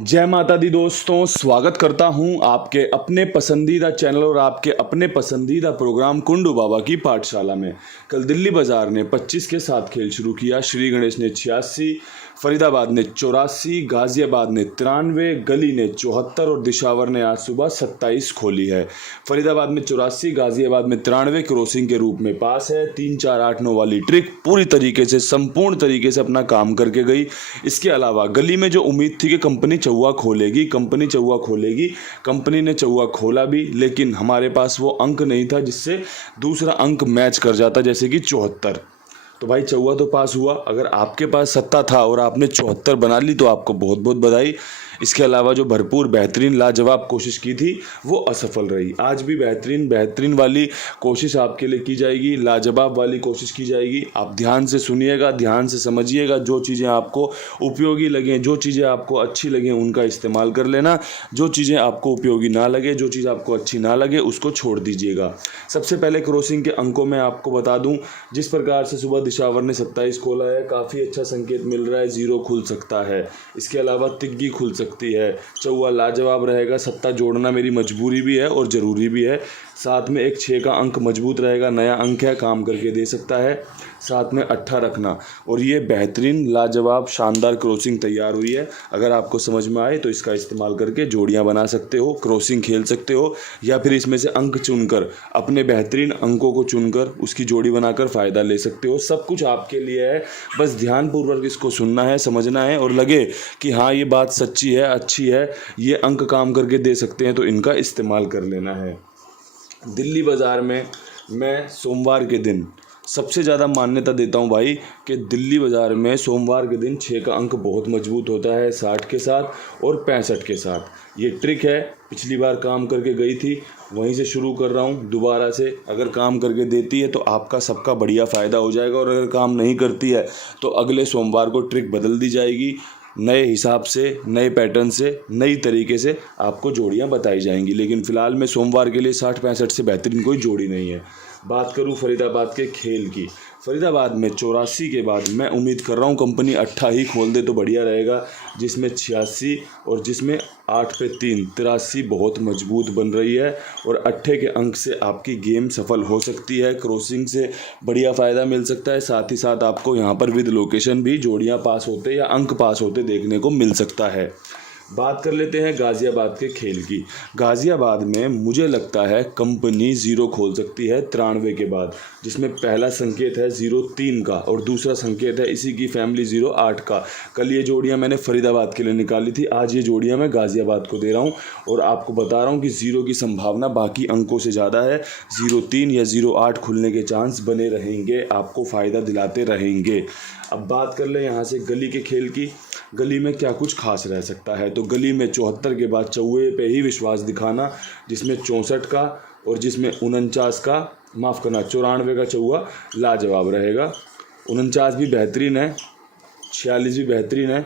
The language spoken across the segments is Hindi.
जय माता दी दोस्तों, स्वागत करता हूं आपके अपने पसंदीदा चैनल और आपके अपने पसंदीदा प्रोग्राम कुंडू बाबा की पाठशाला में। कल दिल्ली बाजार ने 25 के साथ खेल शुरू किया। श्री गणेश ने 86, फरीदाबाद ने 84, गाजियाबाद ने 93, गली ने 74 और दिशावर ने आज सुबह 27 खोली है। फरीदाबाद में 84, गाजियाबाद में 93 क्रॉसिंग के रूप में पास है। 3-4-8-9 वाली ट्रिक पूरी तरीके से संपूर्ण तरीके से अपना काम करके गई। इसके अलावा गली में जो उम्मीद थी कि कंपनी चौवा खोलेगी, कंपनी ने चौवा खोला भी, लेकिन हमारे पास वो अंक नहीं था जिससे दूसरा अंक मैच कर जाता, जैसे कि 74। तो भाई चौवा तो पास हुआ। अगर आपके पास सत्ता था और आपने 74 बना ली तो आपको बहुत बहुत बधाई। इसके अलावा जो भरपूर बेहतरीन लाजवाब कोशिश की थी वो असफल रही। आज भी बेहतरीन वाली कोशिश आपके लिए की जाएगी, लाजवाब वाली कोशिश की जाएगी। आप ध्यान से सुनिएगा, ध्यान से समझिएगा। जो चीज़ें आपको उपयोगी लगें, जो चीज़ें आपको अच्छी लगें, उनका इस्तेमाल कर लेना। जो चीज़ें आपको उपयोगी ना लगे, जो चीज़ आपको अच्छी ना लगे, उसको छोड़ दीजिएगा। सबसे पहले क्रॉसिंग के अंकों में आपको बता दूं, जिस प्रकार से सुबह दिशावर ने 27 खोला है, काफ़ी अच्छा संकेत मिल रहा है। 0 खुल सकता है। इसके अलावा तिग्गी खुल सकती है। चौवा लाजवाब रहेगा। सत्ता जोड़ना मेरी मजबूरी भी है और ज़रूरी भी है। साथ में एक 6 का अंक मजबूत रहेगा, नया अंक है, काम करके दे सकता है। साथ में 8 रखना और ये बेहतरीन लाजवाब शानदार क्रॉसिंग तैयार हुई है। अगर आपको समझ में आए तो इसका इस्तेमाल करके जोड़ियां बना सकते हो, क्रॉसिंग खेल सकते हो, या फिर इसमें से अंक चुनकर, अपने बेहतरीन अंकों को चुनकर उसकी जोड़ी बनाकर फ़ायदा ले सकते हो। सब कुछ आपके लिए है, बस ध्यानपूर्वक इसको सुनना है, समझना है, और लगे कि हाँ ये बात सच्ची है, अच्छी है, ये अंक काम करके दे सकते हैं, तो इनका इस्तेमाल कर लेना है। दिल्ली बाज़ार में मैं सोमवार के दिन सबसे ज़्यादा मान्यता देता हूं भाई कि दिल्ली बाज़ार में सोमवार के दिन 6 का अंक बहुत मजबूत होता है, 60 के साथ और 65 के साथ। ये ट्रिक है, पिछली बार काम करके गई थी, वहीं से शुरू कर रहा हूं दोबारा से। अगर काम करके देती है तो आपका सबका बढ़िया फ़ायदा हो जाएगा, और अगर काम नहीं करती है तो अगले सोमवार को ट्रिक बदल दी जाएगी। नए हिसाब से, नए पैटर्न से, नई तरीके से आपको जोड़ियां बताई जाएंगी। लेकिन फ़िलहाल में सोमवार के लिए 60-65 से बेहतरीन कोई जोड़ी नहीं है। बात करूं फरीदाबाद के खेल की, फरीदाबाद में 84 के बाद मैं उम्मीद कर रहा हूं कंपनी 8 ही खोल दे तो बढ़िया रहेगा, जिसमें 86 और जिसमें 8 पे 3, 83 बहुत मजबूत बन रही है। और 8 के अंक से आपकी गेम सफल हो सकती है। क्रॉसिंग से बढ़िया फ़ायदा मिल सकता है। साथ ही साथ आपको यहाँ पर विद लोकेशन भी जोड़ियाँ पास होते या अंक पास होते देखने को मिल सकता है। बात कर लेते हैं गाज़ियाबाद के खेल की। गाज़ियाबाद में मुझे लगता है कंपनी 0 खोल सकती है 93 के बाद, जिसमें पहला संकेत है 0-3 का और दूसरा संकेत है इसी की फैमिली 0-8 का। कल ये जोड़ियां मैंने फरीदाबाद के लिए निकाली थी, आज ये जोड़ियां मैं गाज़ियाबाद को दे रहा हूं और आपको बता रहा हूं कि 0 की संभावना बाकी अंकों से ज़्यादा है। 0-3 या 0-8 खुलने के चांस बने रहेंगे, आपको फ़ायदा दिलाते रहेंगे। अब बात कर लें यहाँ से गली के खेल की। गली में क्या कुछ खास रह सकता है, तो गली में 74 के बाद चौवे पे ही विश्वास दिखाना, जिसमें 64 का और जिसमें 49 का, माफ़ करना 94 का चौवा लाजवाब रहेगा। 49 भी बेहतरीन है, 46 भी बेहतरीन है।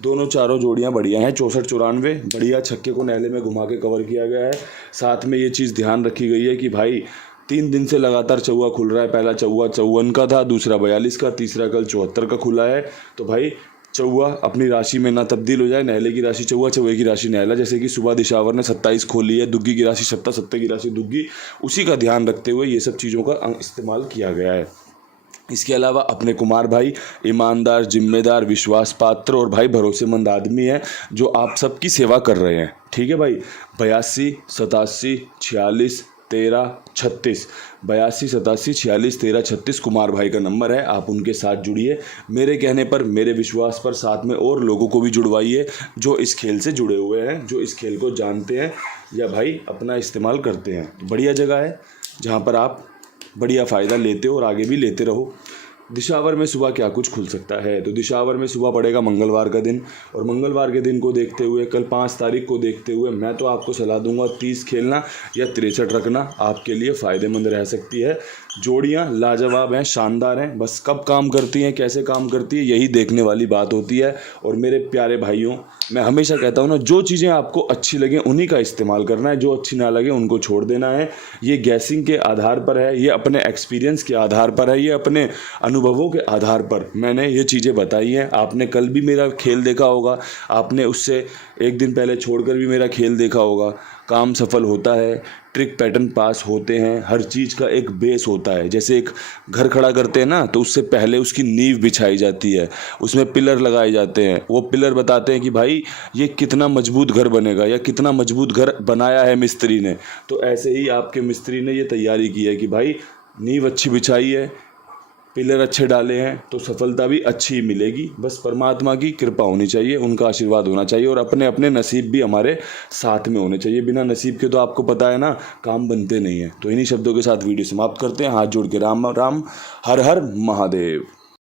दोनों चारों जोड़ियां बढ़िया हैं। 64-94 बढ़िया, छक्के को नहले में घुमा के कवर किया गया है। साथ में ये चीज़ ध्यान रखी गई है कि भाई 3 दिन से लगातार चौवा खुल रहा है। पहला चौवा 54 का था, दूसरा 42 का, तीसरा कल 74 का खुला है। तो भाई चौवा अपनी राशि में ना तब्दील हो जाए, नहले की राशि चौवा, चौवे की राशि नहला। जैसे कि सुबह दिशावर ने 27 खोली है, दुग्गी की राशि सत्ता, सत्ते की राशि दुग्गी, उसी का ध्यान रखते हुए ये सब चीज़ों का इस्तेमाल किया गया है। इसके अलावा अपने कुमार भाई ईमानदार, जिम्मेदार, विश्वास पात्र और भाई भरोसेमंद आदमी है जो आप सबकी सेवा कर रहे हैं। ठीक है भाई। 82, 87, 46, 13, 36, 82, 87, 46, 13, 36 कुमार भाई का नंबर है। आप उनके साथ जुड़िए, मेरे कहने पर, मेरे विश्वास पर। साथ में और लोगों को भी जुड़वाइए जो इस खेल से जुड़े हुए हैं, जो इस खेल को जानते हैं या भाई अपना इस्तेमाल करते हैं। बढ़िया जगह है जहाँ पर आप बढ़िया फ़ायदा लेते हो और आगे भी लेते रहो। दिशावर में सुबह क्या कुछ खुल सकता है, तो दिशावर में सुबह पड़ेगा मंगलवार का दिन, और मंगलवार के दिन को देखते हुए, कल 5 तारीख को देखते हुए, मैं तो आपको सलाह दूंगा 30 खेलना या 63 रखना, आपके लिए फ़ायदेमंद रह सकती है। जोड़ियाँ लाजवाब हैं, शानदार हैं। बस कब काम करती हैं, कैसे काम करती है, यही देखने वाली बात होती है। और मेरे प्यारे भाइयों, मैं हमेशा कहता हूँ ना, जो चीज़ें आपको अच्छी लगें उन्हीं का इस्तेमाल करना है, जो अच्छी ना लगे उनको छोड़ देना है। ये गैसिंग के आधार पर है, ये अपने एक्सपीरियंस के आधार पर है, ये अपने अनुभवों के आधार पर मैंने ये चीज़ें बताई हैं। आपने कल भी मेरा खेल देखा होगा, आपने उससे एक दिन पहले छोड़कर भी मेरा खेल देखा होगा। काम सफल होता है, ट्रिक पैटर्न पास होते हैं, हर चीज़ का एक बेस होता है। जैसे एक घर खड़ा करते हैं ना, तो उससे पहले उसकी नींव बिछाई जाती है, उसमें पिलर लगाए जाते हैं। वो पिलर बताते हैं कि भाई ये कितना मजबूत घर बनेगा या कितना मजबूत घर बनाया है मिस्त्री ने। तो ऐसे ही आपके मिस्त्री ने ये तैयारी की है कि भाई नींव अच्छी बिछाई है, पिलर अच्छे डाले हैं, तो सफलता भी अच्छी ही मिलेगी। बस परमात्मा की कृपा होनी चाहिए, उनका आशीर्वाद होना चाहिए, और अपने अपने नसीब भी हमारे साथ में होने चाहिए। बिना नसीब के तो आपको पता है ना, काम बनते नहीं हैं। तो इन्हीं शब्दों के साथ वीडियो समाप्त करते हैं। हाथ जोड़ के राम राम, हर हर महादेव।